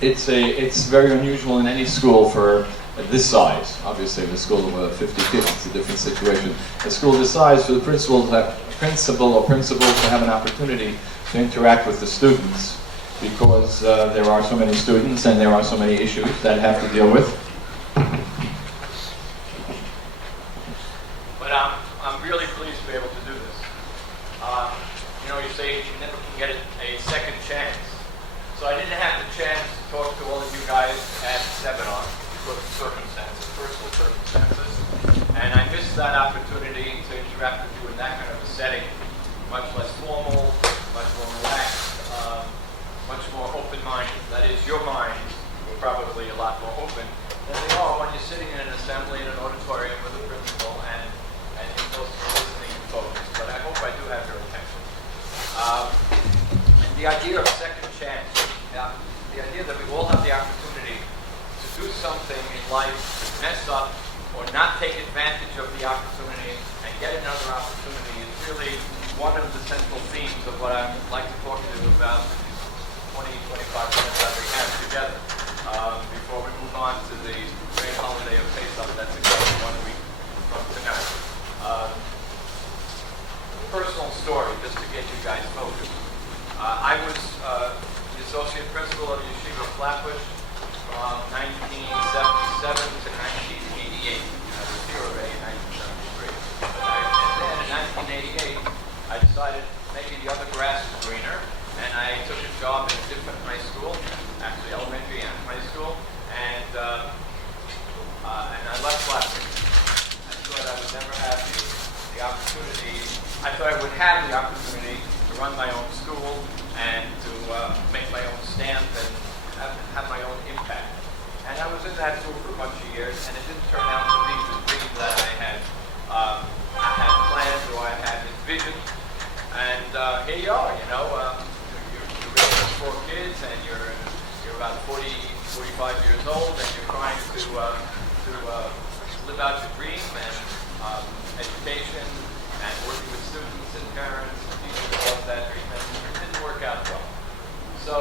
it's very unusual in any school for this size. Obviously, in a school of 50 kids, it's a different situation. A school this size, for the principal or principals to have an opportunity to interact with the students, because there are so many students and there are so many issues that have to deal with. But I'm really pleased to be able to do this. You know, you say you never can get a second chance. So I didn't have the chance to talk to all of you guys at seminar because of circumstances, personal circumstances. And I missed that opportunity to interact with you in that kind of a setting, much less formal, much more relaxed, much more open-minded. That is, your minds were probably a lot more open than they are when you're sitting in an assembly in an auditorium with a principal and you're supposed to be listening and focused. But I hope I do have your attention. And the idea of second chance, the idea that we all have the opportunity to do something in life, mess up, or not take advantage of the opportunity and get another opportunity is really one of the central themes of what I'd like to talk to you about 20, 25 minutes that we have together before we move on to the great holiday of Pesach that's exactly 1 week from tonight. Personal story, just to get you guys focused. I was the associate principal of Yeshiva Flatbush from 1977 to 1988. I was here already in 1973. And then in 1988, I decided maybe the other grass is greener, and I took a job in a different high school, actually elementary and high school, and I left Flatbush. I thought I would never have the opportunity. I thought I would have the opportunity to run my own school and to make my own stamp and have my own impact. And I was in that school for a bunch of years, and it didn't turn out to be the dream that I had planned or I had envisioned. And here you are, you know, you're raising 4 kids, and you're about 40, 45 years old, and you're trying to live out your dream and education and working with students and parents and teachers about that dream, and it didn't work out well. So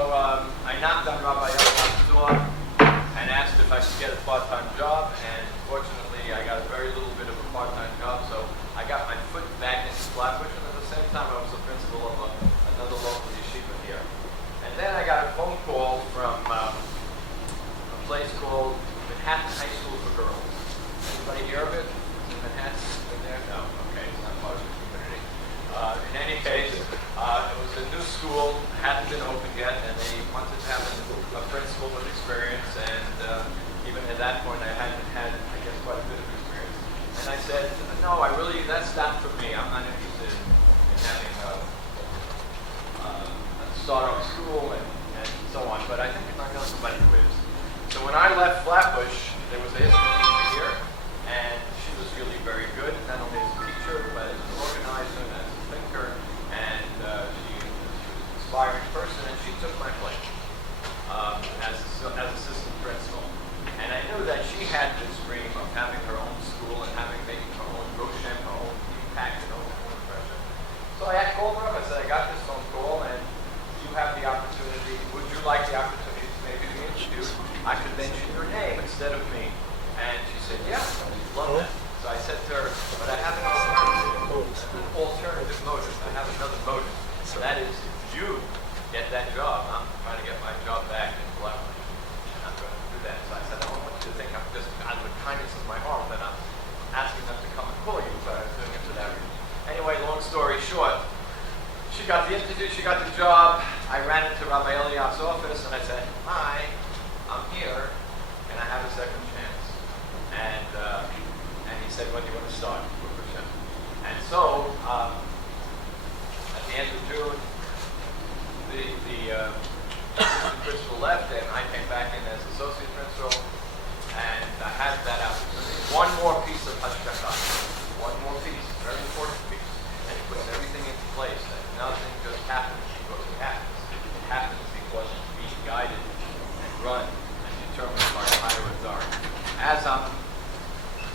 I knocked on Rabbi Elliot's door and asked if I could get a part-time job, and fortunately I got a very little bit of a part-time job, so I got my foot back into Flatbush, and at the same time I was the principal of another local yeshiva here. And then I got a phone call from a place called Manhattan High School for Girls. Anybody hear of it? In Manhattan? Been there? No. Okay, it's not part of the community. In any case, it was a new school, hadn't been opened yet, and they wanted to have a principal with experience, and even at that point I hadn't had, I guess, quite a bit of experience. And I said, no, that's not for me. I'm not interested in having a start-up school and so on, but I think I know somebody who is. So when I left Flatbush, there was a history teacher here, and she was really very good, not only as a teacher, but as an organizer, and as a thinker, and she was an inspiring person, and she took my place as assistant principal. And I knew that she had this dream of having her own school and making her own Roshem, her own impact, and her own impression. So I called her up. I said, I got this phone call, and you have the opportunity. Would you like the opportunity to maybe be introduced? I could mention your name instead of me. And she said, yeah, I'd love that. So I said to her, but I have an alternative motive. I have another motive. So that is, if you get that job, I'm trying to get my job back in Flatbush. And I'm going to do that. So I said, I don't want you to think I'm just out of the kindness of my heart that I'm asking them to come and call you, but I was doing it for that reason. Anyway, long story short, she got the interview, she got the job. I ran into Rabbi Elias's office and I said, hi, I'm here, and I have a second chance. And he said, when do you want to start? And so, at the end of June, the assistant principal left, and I came back in as associate principal, and I had that opportunity. One more piece of hashgacha, one more piece, very important piece, and it puts everything into place. That nothing just happens because it happens. It happens because it's being guided and run and determined by a higher authority. As I'm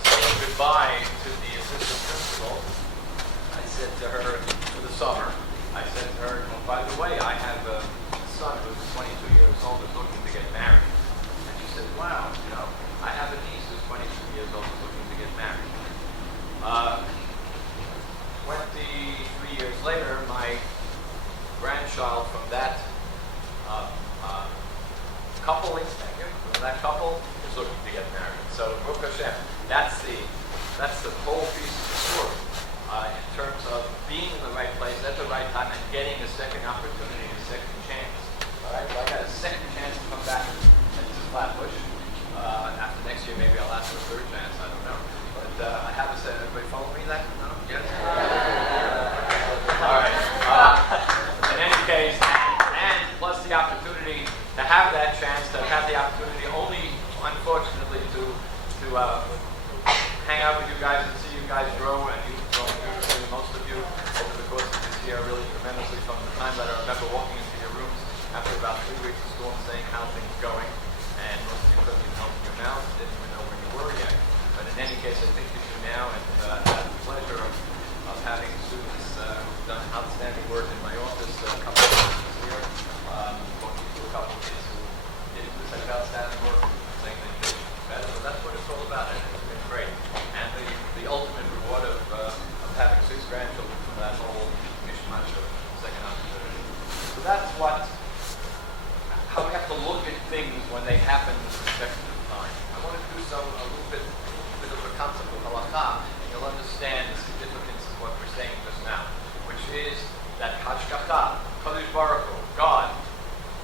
saying goodbye to the assistant principal, I said to her for the summer, I said to her, oh, by the way, I have a son who's 22 years old who's looking to get married. turn my grandchild from that couple, thank you, from that couple is looking to get married. So, Baruch Hashem, that's the whole piece of the story in terms of being in the right place at the right time and getting a second opportunity, a second chance. All right, so I got a second chance to come back into Flatbush. After next year, maybe I'll ask for a third chance. I don't know, but I have to say, everybody follow me? That no? Yes. All right. In any case, and plus the opportunity to have that chance, to have the opportunity only, unfortunately, to hang out with you guys and see you guys grow, and you've grown beautifully, most of you, over the course of this year, really tremendously, from the time that I remember walking into your rooms after about 3 weeks of school and saying how things are going, and most of you couldn't even open your mouth, didn't even know where you were yet. But in any case, I think you do now, and I have the pleasure of having students who've done outstanding work in my office a couple of times this year, talking to a couple of kids who didn't do such outstanding work, saying they did better. So that's what it's all about, and it's been great. And the ultimate reward of having 6 grandchildren from that whole mishmash of second opportunity. So that's how we have to look at things when they happen in the second time. I want to do a little bit of a concept of halakha, and you'll understand the significance of what we're saying just now, which is that hashgacha, Kadosh Baruch Hu, God,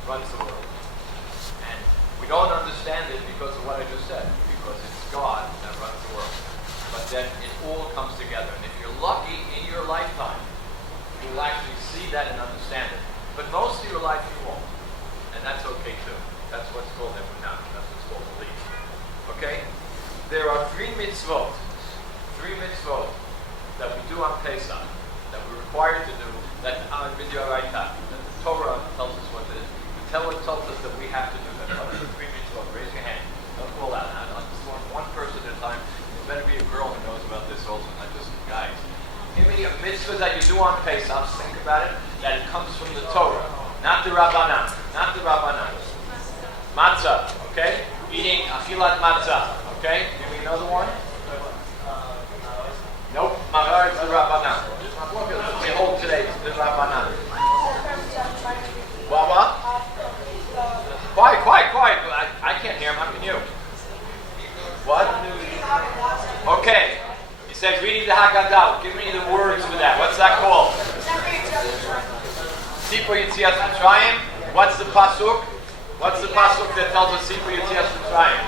runs the world. And we don't understand it because of what I just said, because it's God that runs the world. But then it all comes together. And if you're lucky in your lifetime, you'll actually see that and understand it. But most of your life you won't. And that's okay too. That's what's called emunah. That's what's called belief. Okay? There are 3 mitzvot that we do on Pesach, that we're required to do, that on Vidyaita, that the Torah tells us what it is. The Torah tells us that we have to do that. What are the 3 mitzvot? Raise your hand. Don't call out. I'll just want one person at a time. It better be a girl who knows about this also, not just guys. Give me a mitzvah that you do on Pesach. Think about it. That it comes from the Torah. Not the Rabbanan. Not the Rabbanan. Matzah, okay? Eating achilat matzah, okay? Give me another one. Nope. Marar is the Rabbanan. We hold today is the Rabbanan. What? Quiet. I can't hear him. How can you? What? Okay. He said reading the Haggadah. Give me the words for that. What's that called? Sipur Yetzias Mitzrayim. What's the pasuk? What's the pasuk that tells us Sipur Yetzias Mitzrayim?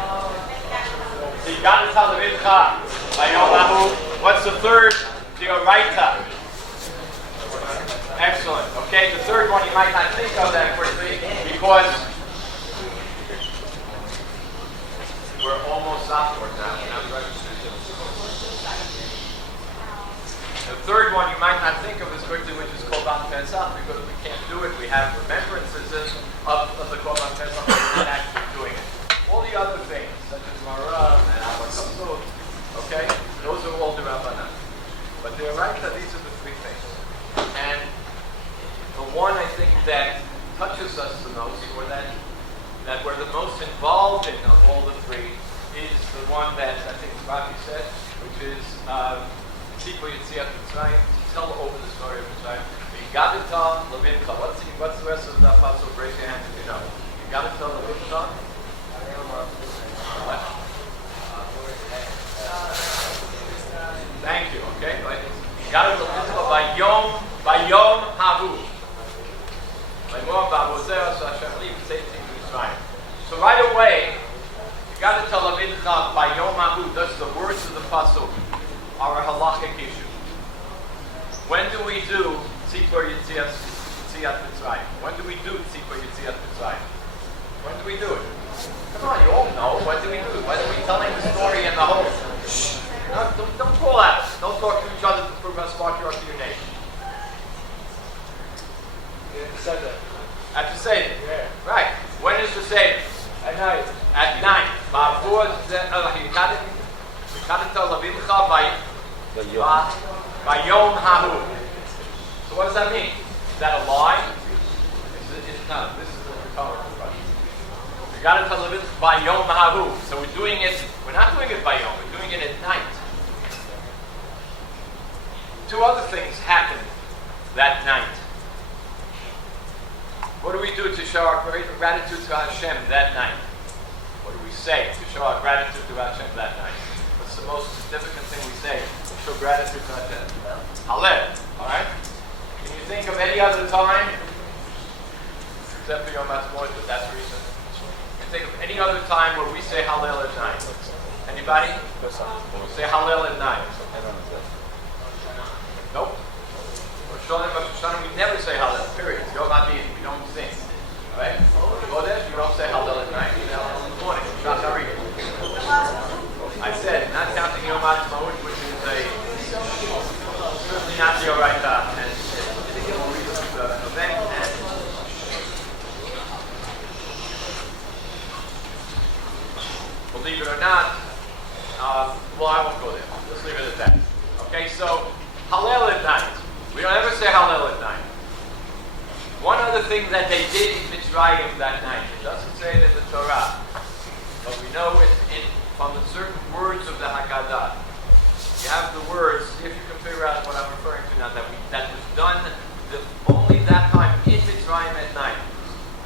So you got to tell the Vidcha. What's the third? Dioraita. Excellent. Okay, the third one you might not think of that quickly because we're almost sophomores now. We're not registered. The third one you might not think of as quickly, which is Korban Pesach, because we can't do it. We have remembrances of the Korban Pesach, but we're not actually doing it. All the other things, such as Marah and Avakasot, okay, those are all the Rabbanan. But they're right that these are the 3 things. And the one I think that touches us the most, or that we're the most involved in of all the 3, is the one that I think Rabbi said, which is Sipur Yetzias Mitzrayim, to tell over the story of Mitzrayim. V'yigadita levincha. What's the rest of that pasuk? Raise your hand if you know. V'yigadita levincha. What? Thank you. Okay. V'yigadita levincha bayom havu. Bayom havu. So Hashem leave and say to Mitzrayim. So right away, V'yigadita levincha bayom havu. That's the words of the pasuk. Are a halachic issue. When do we do Sipur Yetzias Mitzrayim? When do we do Sipur Yetzias Mitzrayim? When do we do it? Come on, you all know. When do we do it? When are we telling the story in the whole? Shh. Don't call out. Don't talk to each other to prove how smart you are to your neighbor. You said that. At the Seder. Yeah. Right. When is the Seder? At night. At night. Bayom hahu. So what does that mean? Is that a lie? It's not. This is the rhetorical question. We got to tell it bayom hahu. So we're doing it. We're not doing it bayom. We're doing it at night. 2 other things happen that night. What do we do to show our gratitude to Hashem that night? What do we say to show our gratitude to Hashem that night? What's the most significant thing we say to show gratitude to Hashem? Hallel. Alright? Can you think of any other time, except for Yom Ha'atzmaut, but that's reason? Can you think of any other time where we say Hallel at night? Anybody? We say Hallel at night. Nope. We never say Hallel, period. Yom Ha'atzmaut, we don't sing. Right? Kodesh, you don't say Hallel at night. You say Hallel in the morning. I said, not counting Yom Ha'atzmaut, which is certainly not the Oraita, and it's an event, and believe it or not, well, I won't go there. Let's leave it at that. Okay, so Hallel at night. We don't ever say Hallel at night. One other thing that they did in Mitzrayim that night, it doesn't say it in the Torah, but we know it from the certain words of the Haggadah. You have the words, see if you can figure out what I'm referring to now, that was done only that time in Mitzrayim at night.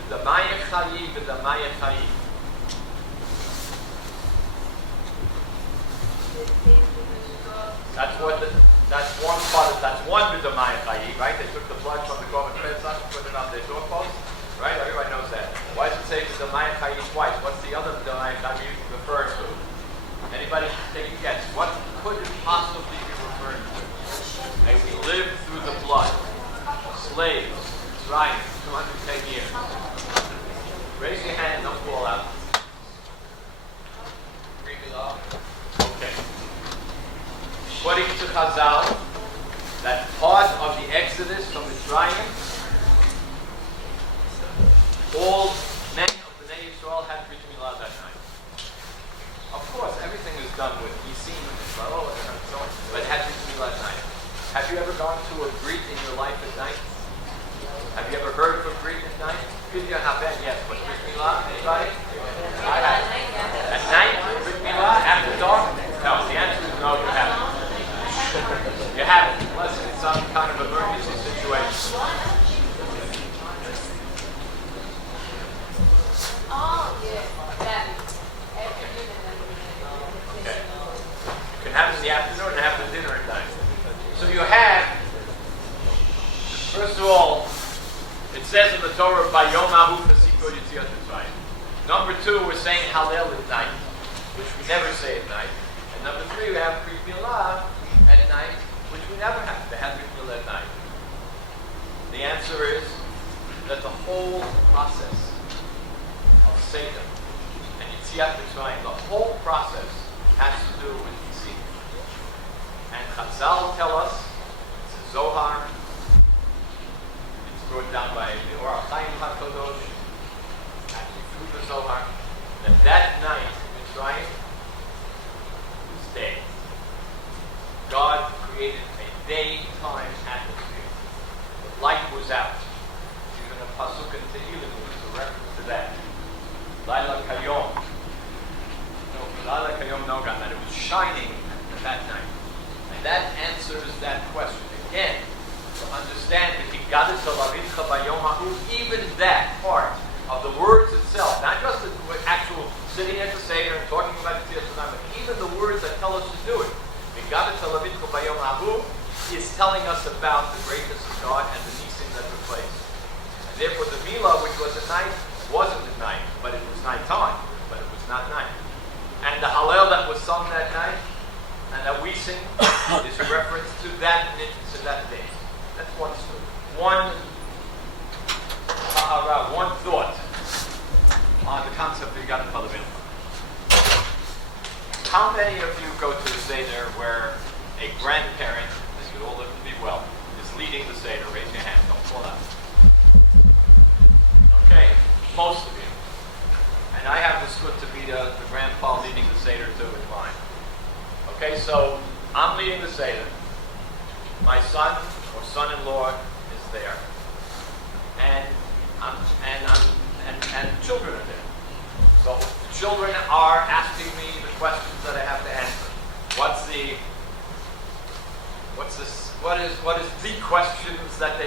The Maya Chayi, the Maya Chayi. That's one part. That's one with the Maya Chayi, right? They took the blood from the Korban Pesach and put it on their doorpost, right? Everybody knows that. Why does it say the Maya Chayi twice? What's the other Maya Chayi referring to? Anybody take a guess? What could it possibly be referring to? May we live through the blood. Slaves, Mitzrayim, 210 years. Raise your hand, don't fall out. Okay. According to Chazal, that part of the Exodus from Mitzrayim, all men of the Bnei Yisrael had Brit Milah that night. Of course, everything was done with Yisim and Israel and so on, but it had Brit Milah at night. Have you ever gone to a Brit in your life at night? Have you ever heard of a Brit at night? Pidyon Haben, yes, but Brit Milah, anybody? I have. At night, Brit Milah, after dark? No, the answer is no, you haven't. You haven't, unless it's some kind of emergency situation. Oh, yeah. Okay. You can have it in the afternoon and have the dinner at night. So you have, first of all, it says in the Torah, Vayom Ahu Fasiko Yitziat Mitzrayim. Number 2, we're saying Hallel at night, which we never say at night. And number 3, we have Brit Milah at night, which we never have to have Brit Milah at night. The answer is that the whole process of Seder and Yitziat Mitzrayim, the whole process has to do with Yitzim. And Chazal tell us, it's a Zohar, it's brought down by the Or HaChaim HaKadosh, actually through the Zohar, that night in Mitzrayim was day. God created a daytime atmosphere. The light was out. Even a pasuk in Tehillim was a reference to that. Laila Kayom. No, Laila Kayom Nogan, that it was shining that night. And that answers that question. Again, to understand that even that part of the words itself, not just the actual sitting at the Seder and talking about the Tziyas, but even the words that tell us to do it. Is telling us about the greatness of God and the nisim that took place. And therefore the Milah, which was at night, wasn't at night, but it was nighttime, but it was not night. And the Hallel that was sung that night, and that we sing, is a reference to that day. That's one story. One thought on the concept of Yigat Palavim. How many of you go to a Seder where a grandparent, this could all live to be well, is leading the Seder? Raise your hand, don't fall out. Okay, most of you. And I have the good to be the grandpa leading the Seder too, it's mine. Okay, so I'm leading the Seder. My son or son-in-law is there. And children are there. So the children are asking me the questions that I have to answer. What is the questions that they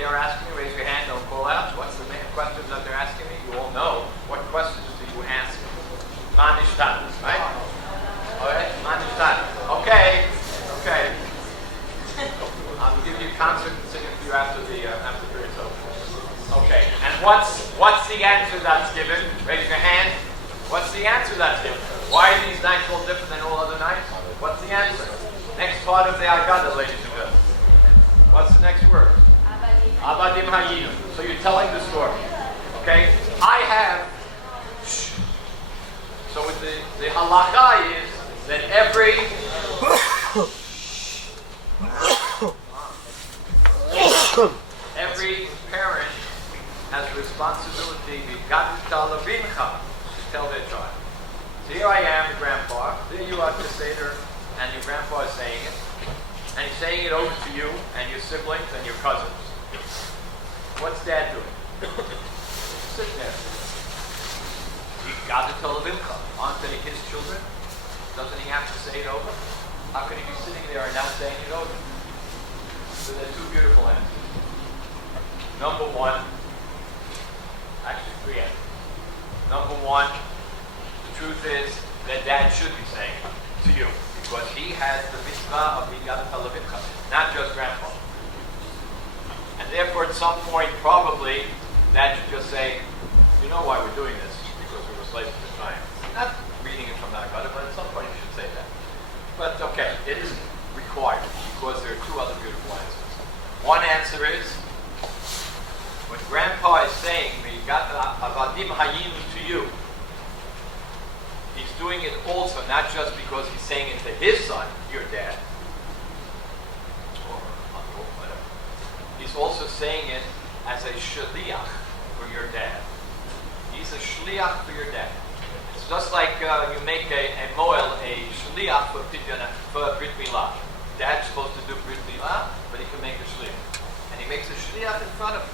what's the answer that's given? Raise your hand. What's the answer that's given? Why are these nights all different than all other nights? What's the answer? Next part of the Agada, ladies and gentlemen. What's the next word? Abadim hayinu. So you're telling the story. Okay? I have. So with the halakha is that every parent has a responsibility to tell their child. So here I am, your grandpa. There you are, the Seder, and your grandpa is saying it. And he's saying it over to you and your siblings and your cousins. What's Dad doing? Sitting there. He got to tell Levimcha. Aren't they his children? Doesn't he have to say it over? How can he be sitting there and not saying it over? So there are two beautiful answers. Number one, actually three answers. Number one, the truth is that Dad should be saying it to you because he has the mitzvah of Yigad Levimcha, not just Grandpa. And therefore, at some point, probably, Dad should just say, you know why we're doing this? Because we were slaves to the time. Not reading it from that Agada, but at some point you should say that. But okay, it isn't required because there are two other beautiful answers. One answer is, when Grandpa is saying, Avadim Hayinu to you, he's doing it also not just because he's saying it to his son, your dad, or uncle, whatever. He's also saying it as a shliach for your dad. He's a shliach for your dad. It's just like you make a moel, a shliach for Brit Milah. Dad's supposed to do Brit Milah, but he can make a shliach. And he makes a shliach in front of him.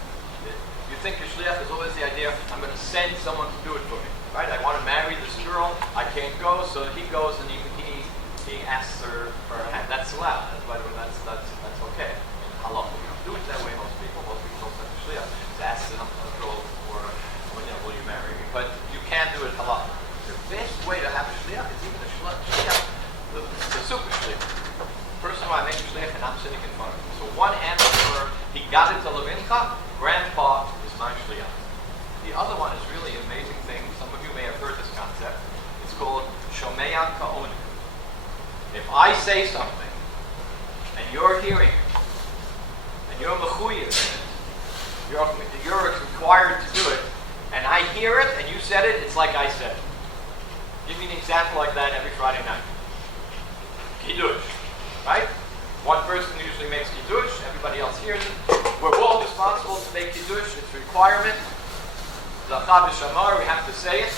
You think a shliach is always the idea, I'm going to send someone to do it for me. Right? I want to marry this girl, I can't go, so he goes and he asks her for her hand. That's allowed. By the way, that's okay. Halal. You don't do it that way, most people don't send a shliach. To ask a girl for, will you marry me? But you can do it halal. The best way to have a shliach is even a shliach, the super shliach. First of all, I make a shliach and I'm sitting in front of him. So one answer for he got it to Levincha, Grandpa is my shliach. The other one is really an amazing thing. Some of you may have heard this concept. It's called Shomeya Ka'onik. If I say something and you're hearing it, and you're mechuyev in it, you're required to do it, and I hear it and you said it, it's like I said it. Give me an example like that every Friday night. Kiddush, right? One person usually makes Kiddush, everybody else hears it. We're all responsible to make Kiddush, it's a requirement. Zacha b'shamar, we have to say it,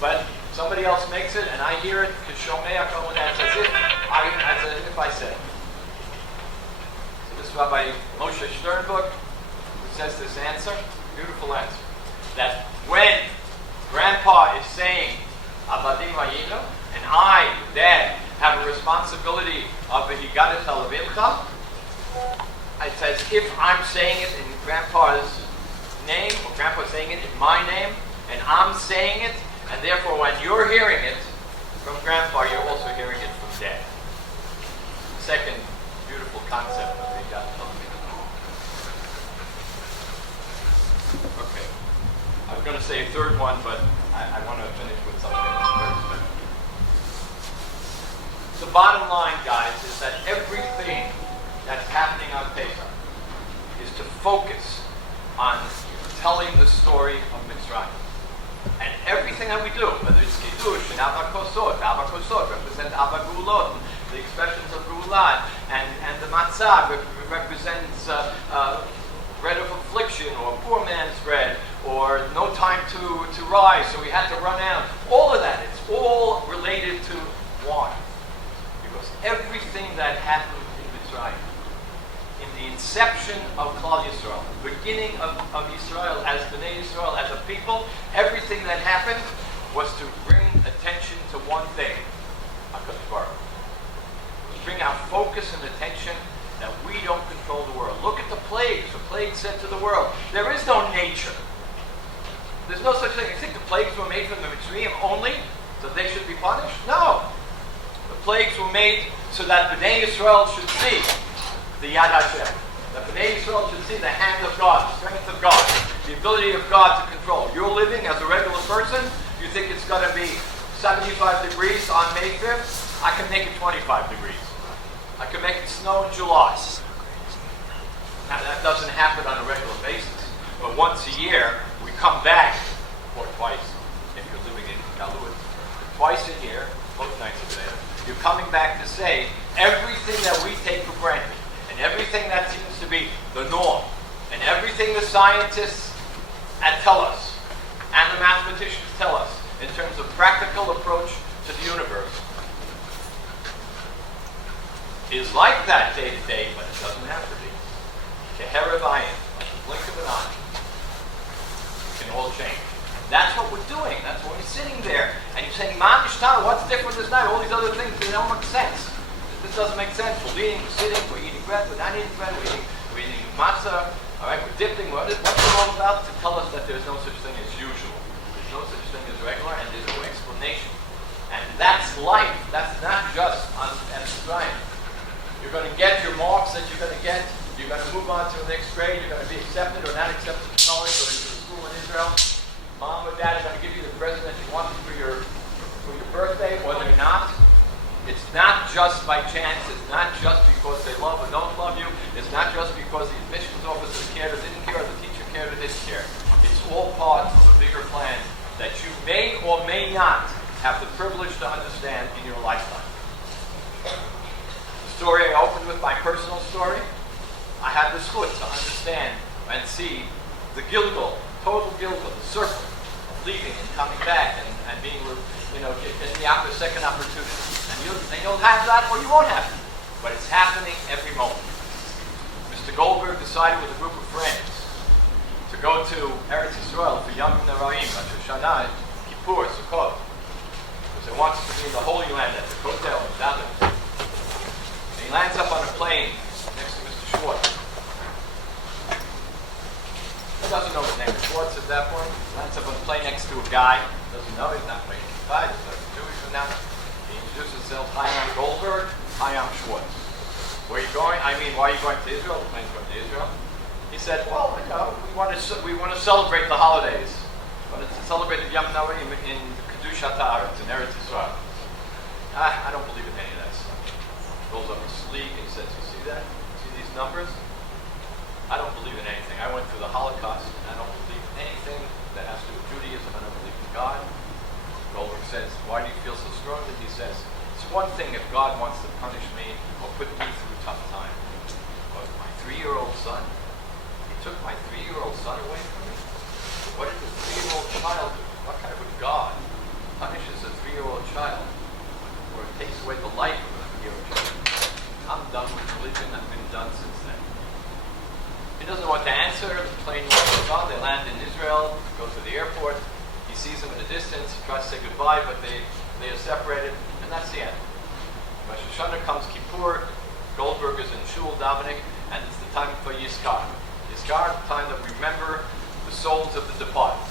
but somebody else makes it and I hear it, Kishomea Kohen, as if I said it. So this is Rabbi Moshe Sternberg who says this answer, beautiful answer, that when Grandpa is saying Abadim Hayinu, and I, Dad, have a responsibility of a Higadah Levimcha, it's as if I'm saying it in Grandpa's name, or Grandpa's saying it in my name, and I'm saying it, and therefore when you're hearing it from Grandpa, you're also hearing it from Dad. Second beautiful concept of Higadah Levimcha. Okay. I was going to say a third one, but I want to finish with something very special. The bottom line, guys, is that everything that's happening on Pesach is to focus on telling the story of Mitzrayim. And everything that we do, whether it's Kiddush and Abba Kosot represent Abba Gulot, the expressions of Gulat, and the Matzah represents bread of affliction, or poor man's bread, or no time to rise, so we had to run out. All of that, it's all related to why. Because everything that happened in Mitzrayim, in the inception of Klal Yisrael, the beginning of Yisrael as Bnei Yisrael, as a people, everything that happened was to bring attention to one thing, HaKadosh Baruch Hu. To bring our focus and attention that we don't control the world. Look at the plagues. The plagues said to the world, there is no nature. There's no such thing. You think the plagues were made from the Mitzrayim only, so they should be punished? No. The plagues were made so that Bnei Yisrael should see the Yad Hashem. That Bnei Yisrael should see the hand of God, the strength of God, the ability of God to control. You're living as a regular person, you think it's going to be 75 degrees on May 5th, I can make it 25 degrees. I can make it snow in July. Now that doesn't happen on a regular basis, but once a year we come back, or twice if you're living in Galut, twice a year, both nights of there, you're coming back to say everything that we take for granted, and everything that seems to be the norm, and everything the scientists tell us, and the mathematicians tell us, in terms of practical approach to the universe, is like that day to day, but it doesn't have to be. Keheravayin, like the blink of an eye, it can all change. That's what we're doing. That's what we're sitting there. And you're saying, Ma'am Mishnah, what's different this night? All these other things, they don't make sense. This doesn't make sense. We're eating, we're sitting, we're eating bread, we're not eating bread, we're eating matzah, all right, we're dipping. What's it all about? To tell us that there's no such thing as usual. There's no such thing as regular, and there's no explanation. And that's life. That's not just on Mitzrayim. You're going to get your marks that you're going to get. You're going to move on to the next grade. You're going to be accepted or not accepted to college or into a school in Israel. Mom or dad are going to give you the present that you wanted for your birthday, or they're not. It's not just by chance. It's not just because they love or don't love you. It's not just because the admissions officer cared or didn't care, or the teacher cared or didn't care. It's all part of a bigger plan that you may or may not have the privilege to understand in your lifetime. The story I opened with, my personal story, I had the schut to understand and see the Gilgal, total Gilgal, the circle of leaving and coming back and being, getting the second opportunity. And you'll have that or you won't have it. But it's happening every moment. Mr. Goldberg decided with a group of friends to go to Eretz Yisrael for Yom Naraim, Rosh Hashanah, Kippur, Sukkot. Because they wanted to be in the Holy Land at the Kotel and David. And he lands up on a plane next to Mr. Schwartz. He doesn't know the name of Schwartz at that point. He lands up on a plane next to a guy. Doesn't know, he's not making five, he's not Jewish or not. He introduces himself, hi, I'm Goldberg, hi, I'm Schwartz. Where are you going? Why are you going to Israel? The plane's going to Israel. He said, well, we want to celebrate the holidays. We want to celebrate the Yom Naraim in Kedushat Haaretz, in Eretz Yisrael. I don't believe in any of that stuff. He rolls up his sleeve and he says, you see that? See these numbers? I don't believe in anything. I went through the Holocaust, and I don't believe in anything that has to do with Judaism. I don't believe in God. Goldberg says, why do you feel so strongly? He says, it's one thing if God wants to punish me or put me through a tough time. But my 3-year-old son, he took my 3-year-old son away from me. What did the 3-year-old child do? What kind of a God punishes a 3-year-old child or takes away the life of a 3-year-old child? I'm done with religion. I've been done since then. He doesn't know what to answer. The plane goes on. They land in Israel, go to the airport. He sees them in the distance. He tries to say goodbye, but they are separated, and that's the end. Rosh Hashanah comes Kippur. Goldberg is in Shul davening, and it's the time for Yizkar. Yizkar, the time that we remember the souls of the departed.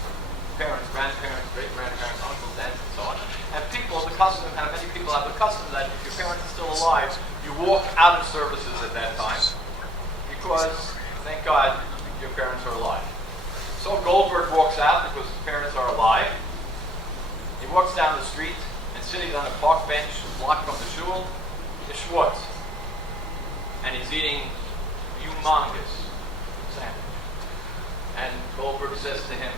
Parents, grandparents, great-grandparents, uncles, aunts, and so on. And people have the custom, and many people have the custom that if your parents are still alive, you walk out of services at that time. Because, thank God, your parents are alive. So Goldberg walks out because his parents are alive. He walks down the street and sitting on a park bench a block from the shul is Schwartz. And he's eating humongous sandwich. And Goldberg says to him,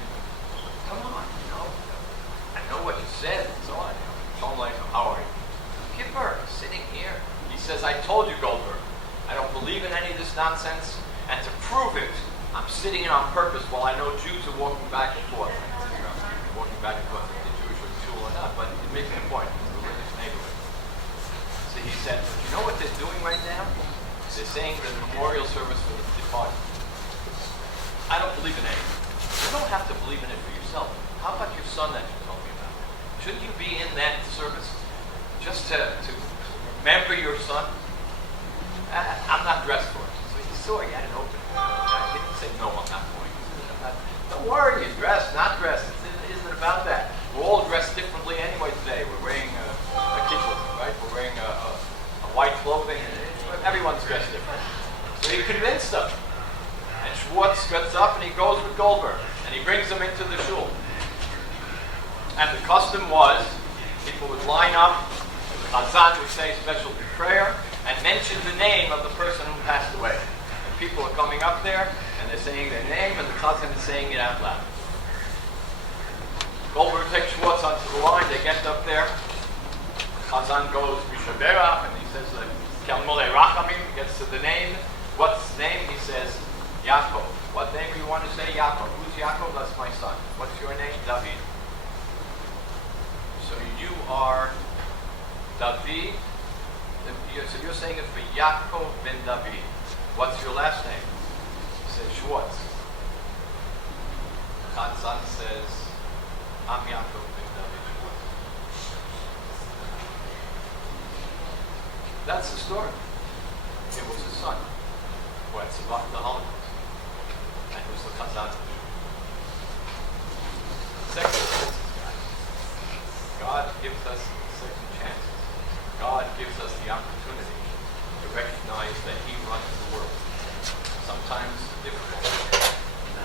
come on, I know what you said and so on. Don't like him. How are you? Kippur, sitting here. He says, I told you, Goldberg, I don't believe in any of this nonsense. And to prove it, I'm sitting here on purpose while I know Jews are walking back and forth. Walking back and forth, if they're Jewish or Jew or not, but he's making a point. It's a religious neighborhood. So he said, but you know what they're doing right now? They're saying the memorial service for the departed. I don't believe in anything. You don't have to believe in it for yourself. How about your son that you told me about? Shouldn't you be in that service just to remember your son? I'm not dressed for it. So he saw he had an open. He didn't say, no, I'm not going. Don't worry, you're dressed, not dressed. It isn't about that. We're all dressed differently anyway today. We're wearing a kippah, right? We're wearing a white clothing. Everyone's dressed differently. So he convinced them. And Schwartz Schwartz gets up and he goes with Goldberg, and he brings them into the shul. And the custom was, people would line up, the Chazan would say a special prayer, and mention the name of the person who passed away. And people are coming up there, and they're saying their name, and the Chazan is saying it out loud. Goldberg takes Schwartz onto the line, they get up there. Chazan goes, Mishaberach, and he says, Kelmole Rachamim, gets to the name. What's the name? He says, Yaakov. What name do you want to say? Yaakov. Who's Yaakov? That's my son. What's your name? David. So you are David. So you're saying it for Yaakov ben David. What's your last name? He says Schwartz. Chazan says, I'm Yaakov ben David Schwartz. That's the story. It was his son who had survived the Holocaust. And it was the Chazan. Second chances, guys. God gives us second chances. God gives us the opportunity to recognize that He runs the world. Sometimes difficult.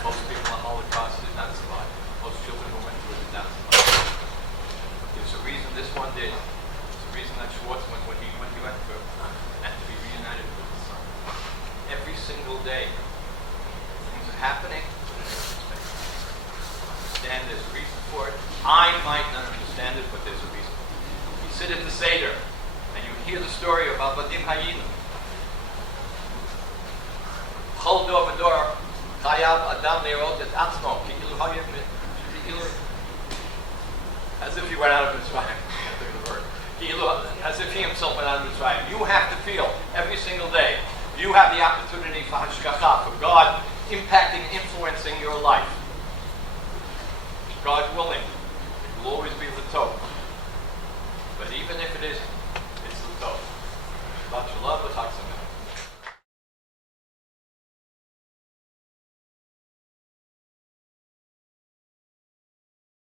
Most people in the Holocaust did not survive. Most children who went through it did not survive. But there's a reason this one did. There's a reason that Schwartz went when he went through. And to be reunited with his son. Every single day, things are happening. Understand there's a reason for it. I might not understand it, but there's a reason. You sit at the Seder, and you hear the story about Vadim Hayinu. Chol dor v'dor chayav adam le'erot et atzmo ki'ilu hayim ki'ilu, as if he went out of Mitzrayim. I can't think of the word. Ki'ilu, as if he himself went out of Mitzrayim. You have to feel every single day. You have the opportunity for hashgacha, for God impacting, influencing your life. God willing, it will always be the top. But even if it isn't,